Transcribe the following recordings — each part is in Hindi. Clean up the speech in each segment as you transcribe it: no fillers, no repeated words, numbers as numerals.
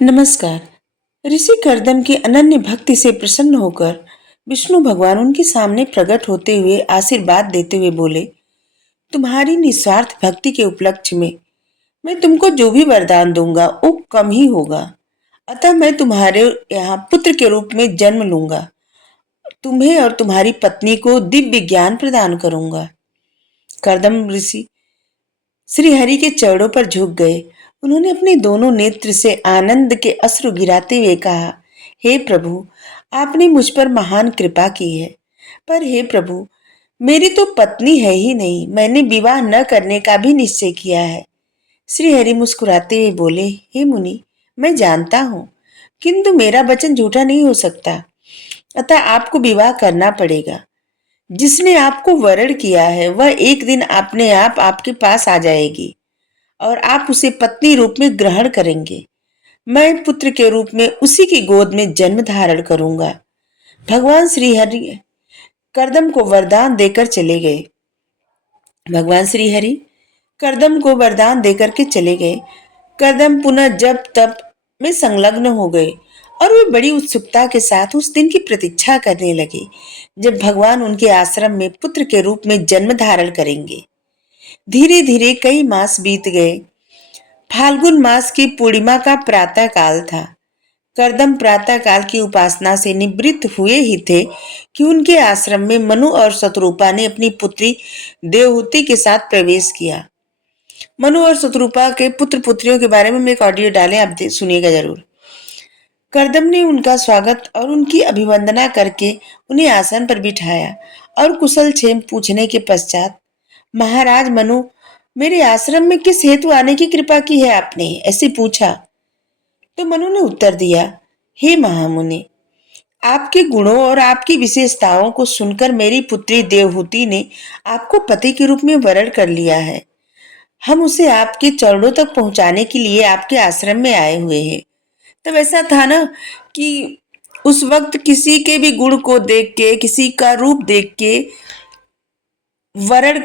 नमस्कार। ऋषि कर्दम की अनन्य भक्ति से प्रसन्न होकर विष्णु भगवान उनके सामने प्रकट होते हुए आशीर्वाद देते हुए बोले, तुम्हारी निस्वार्थ भक्ति के उपलक्ष्य में मैं तुमको जो भी वरदान दूंगा वो कम ही होगा। अतः मैं तुम्हारे यहाँ पुत्र के रूप में जन्म लूंगा। तुम्हें और तुम्हारी पत्नी को दिव्य ज्ञान प्रदान करूंगा। कर्दम ऋषि श्री हरि के चरणों पर झुक गए। उन्होंने अपने दोनों नेत्र से आनंद के अश्रु गिराते हुए कहा, हे प्रभु, आपने मुझ पर महान कृपा की है। पर हे प्रभु, मेरी तो पत्नी है ही नहीं। मैंने विवाह न करने का भी निश्चय किया है। श्री हरि मुस्कुराते हुए बोले, हे मुनि, मैं जानता हूँ, किंतु मेरा वचन झूठा नहीं हो सकता। अतः आपको विवाह करना पड़ेगा। जिसने आपको वरण किया है वह एक दिन अपने आप आपके पास आ जाएगी और आप उसे पत्नी रूप में ग्रहण करेंगे। मैं पुत्र के रूप में उसी की गोद में जन्म धारण करूंगा। भगवान श्री हरि करदम को वरदान देकर चले गए। भगवान श्री हरि करदम को वरदान देकर के चले गए। करदम पुनः जप तप में संलग्न हो गए और वे बड़ी उत्सुकता के साथ उस दिन की प्रतीक्षा करने लगे जब भगवान उनके आश्रम में पुत्र के रूप में जन्म धारण करेंगे। धीरे धीरे कई मास बीत गए। फाल्गुन मास की पूर्णिमा का प्रातः काल था। करदम प्रातः काल की उपासना से निवृत्त हुए ही थे कि उनके आश्रम में मनु और शत्रुपा ने अपनी पुत्री देवहूति के साथ प्रवेश किया। मनु और शत्रुपा के पुत्र पुत्रियों के बारे में मैं एक ऑडियो डाले, आप सुनिएगा जरूर। करदम ने उनका स्वागत और उनकी अभिवंदना करके उन्हें आसन पर बिठाया और कुशल क्षेम पूछने के पश्चात, महाराज मनु, मेरे आश्रम में किस हेतु आने की कृपा की है आपने, ऐसे पूछा। तो मनु ने उत्तर दिया, हे महामुनि, आपके गुणों और आपकी विशेषताओं को सुनकर मेरी पुत्री देवहूति ने आपको पति के रूप में वरण कर लिया है। हम उसे आपके चरणों तक पहुंचाने के लिए आपके आश्रम में आए हुए हैं। तब ऐसा था ना कि उस वक्त किसी के भी गुण को देख के, किसी का रूप देख के वरण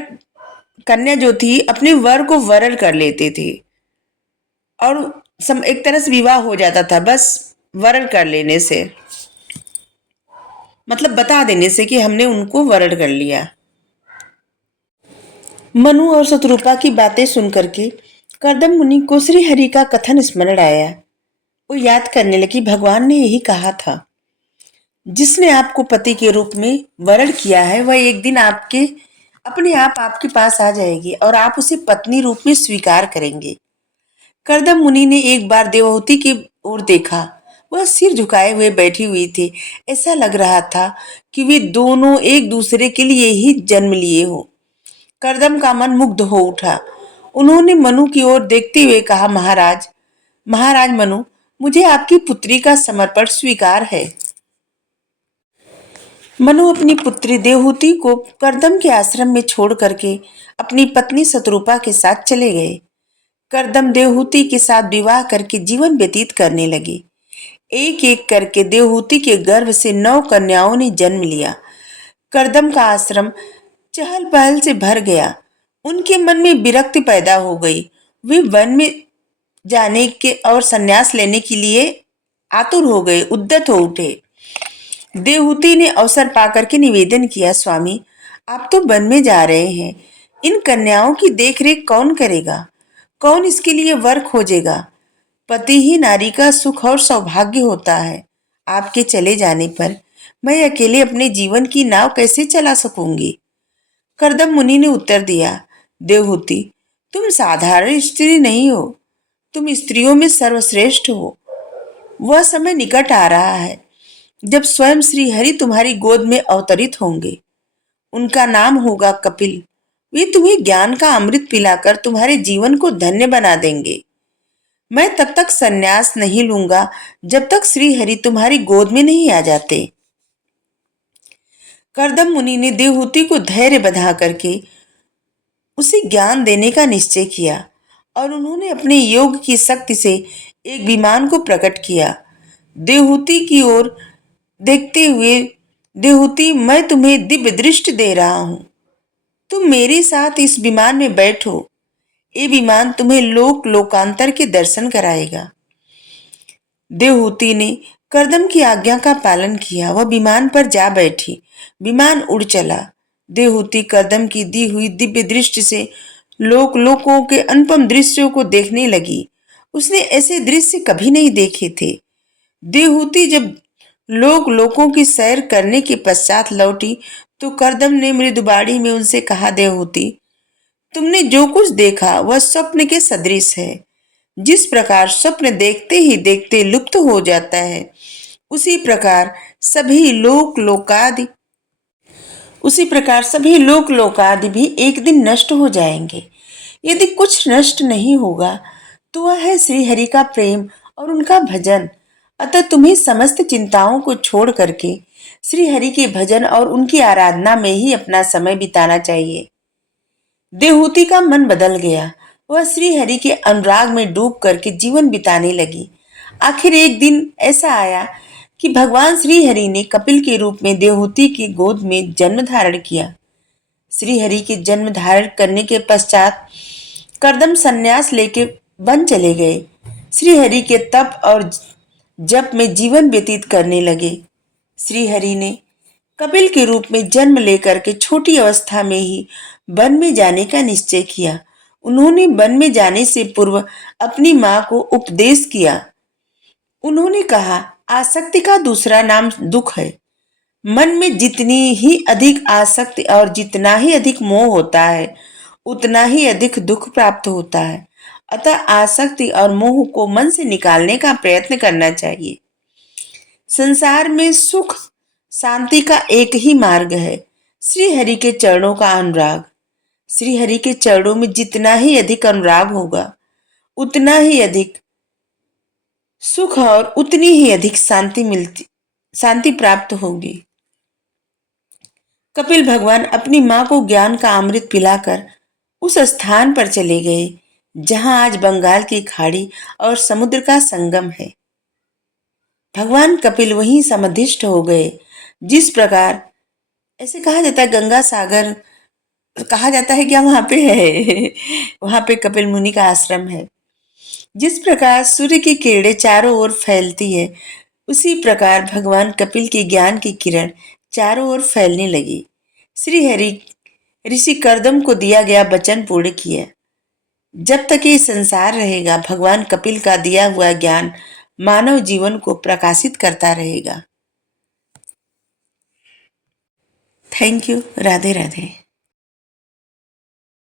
कन्या जो थी अपने वर को वरण कर लेते थे और एक तरह से विवाह हो जाता था बस वरण कर लेने से, मतलब बता देने से कि हमने उनको वरण कर लिया। मनु और शत्रुपा की बातें सुनकर के करदम मुनि को श्री हरि का कथन स्मरण आया। वो याद करने लगी, भगवान ने यही कहा था, जिसने आपको पति के रूप में वरण किया है वह एक दिन आपके अपने आप आपके पास आ जाएगी और आप उसे पत्नी रूप में स्वीकार करेंगे। करदम मुनि ने एक बार देवहूति की ओर देखा। वह सिर झुकाए हुए बैठी हुई थी। ऐसा लग रहा था कि वे दोनों एक दूसरे के लिए ही जन्म लिए हो। करदम का मन मुग्ध हो उठा। उन्होंने मनु की ओर देखते हुए कहा, महाराज, महाराज मनु, मुझे आपकी पुत्री का समर्पण स्वीकार है। मनु अपनी पुत्री देवहूति को करदम के आश्रम में छोड़ करके अपनी पत्नी शत्रुपा के साथ चले गए। करदम देवहूति के साथ विवाह करके जीवन व्यतीत करने लगे। एक एक करके देवहूति के गर्भ से 9 कन्याओं ने जन्म लिया। करदम का आश्रम चहल पहल से भर गया। उनके मन में विरक्ति पैदा हो गई। वे वन में जाने के और संन्यास लेने के लिए आतुर हो गए, उद्यत हो उठे। देवहूति ने अवसर पाकर के निवेदन किया, स्वामी, आप तो वन में जा रहे हैं, इन कन्याओं की देखरेख कौन करेगा? कौन इसके लिए वर खोजेगा? पति ही नारी का सुख और सौभाग्य होता है। आपके चले जाने पर मैं अकेले अपने जीवन की नाव कैसे चला सकूंगी? करदम मुनि ने उत्तर दिया, देवहूति, तुम साधारण स्त्री नहीं हो, तुम स्त्रियों में सर्वश्रेष्ठ हो। वह समय निकट आ रहा है जब स्वयं श्री हरि तुम्हारी गोद में अवतरित होंगे। उनका नाम होगा कपिल। वे तुम्हें ज्ञान का अमृत पिलाकर तुम्हारे जीवन को धन्य बना देंगे। मैं तब तक संन्यास नहीं लूंगा जब तक श्री हरि तुम्हारी गोद में नहीं आ जाते। करदम मुनि ने देवहूति को धैर्य बधा करके उसे ज्ञान देने का निश्चय किया और उन्होंने अपने योग की शक्ति से एक विमान को प्रकट किया। देवहूति की ओर देखते हुए, देवहूति, मैं तुम्हें दिव्य दृष्टि दे रहा हूं। तुम मेरे साथ इस विमान में बैठो। ये विमान तुम्हें लोक लोकांतर के दर्शन कराएगा। देवहूति ने करदम की आज्ञा का पालन किया। वह विमान पर जा बैठी। विमान उड़ चला। देवहूति करदम की दी हुई दिव्य दृष्टि से लोकों के अनुपम दृश्यों को देखने लगी। उसने ऐसे दृश्य कभी नहीं देखे थे। देवहूति जब लोकों की सैर करने के पश्चात लौटी तो करदम ने मृदुबाड़ी में उनसे कहा, देवहूति, तुमने जो कुछ देखा वह स्वप्न के सदृश है। जिस प्रकार स्वप्न देखते ही देखते लुप्त हो जाता है, उसी प्रकार सभी लोक लोकादि भी एक दिन नष्ट हो जाएंगे। यदि कुछ नष्ट नहीं होगा तो वह है श्रीहरि का प्रेम और उनका भजन। अतः तुम्हें समस्त चिंताओं को छोड़ करके श्रीहरि के भजन और उनकी आराधना में ही अपना समय बिताना चाहिए। देवहूति का मन बदल गया। वह श्री हरि के अनुराग में डूब करके जीवन बिताने लगी। आखिर एक दिन ऐसा आया कि भगवान श्री हरि ने कपिल के रूप में देवहूति की गोद में जन्म धारण किया। श्री हरि के जन्म धारण करने के पश्चात करदम संन्यास लेके वन चले गए। श्री हरि के तप और जप में जीवन व्यतीत करने लगे। श्री हरि ने कपिल के रूप में जन्म लेकर के छोटी अवस्था में ही वन में जाने का निश्चय किया। उन्होंने वन में जाने से पूर्व अपनी मां को उपदेश किया। उन्होंने कहा, आसक्ति का दूसरा नाम दुख है। मन में जितनी ही अधिक आसक्ति और जितना ही अधिक मोह होता है, उतना ही अधिक दुख प्राप्त होता है। अतः आसक्ति और मोह को मन से निकालने का प्रयत्न करना चाहिए। संसार में सुख शांति का एक ही मार्ग है, श्री हरि के चरणों का अनुराग। श्री हरि के चरणों में जितना ही अधिक अनुराग होगा, उतना ही अधिक सुख और उतनी ही अधिक शांति प्राप्त होगी। कपिल भगवान अपनी मां को ज्ञान का अमृत पिलाकर उस स्थान पर चले गए जहां आज बंगाल की खाड़ी और समुद्र का संगम है। भगवान कपिल वहीं समाधिष्ठ हो गए। जिस प्रकार ऐसे कहा जाता है, गंगा सागर कहा जाता है, क्या वहां पे है वहां पे कपिल मुनि का आश्रम है। जिस प्रकार सूर्य की किरणें चारों ओर फैलती है, उसी प्रकार भगवान कपिल की ज्ञान की किरण चारों ओर फैलने लगी। श्री हरि ऋषि करदम को दिया गया वचन पूर्ण किया। जब तक ये संसार रहेगा, भगवान कपिल का दिया हुआ ज्ञान मानव जीवन को प्रकाशित करता रहेगा। Thank you. राधे राधे।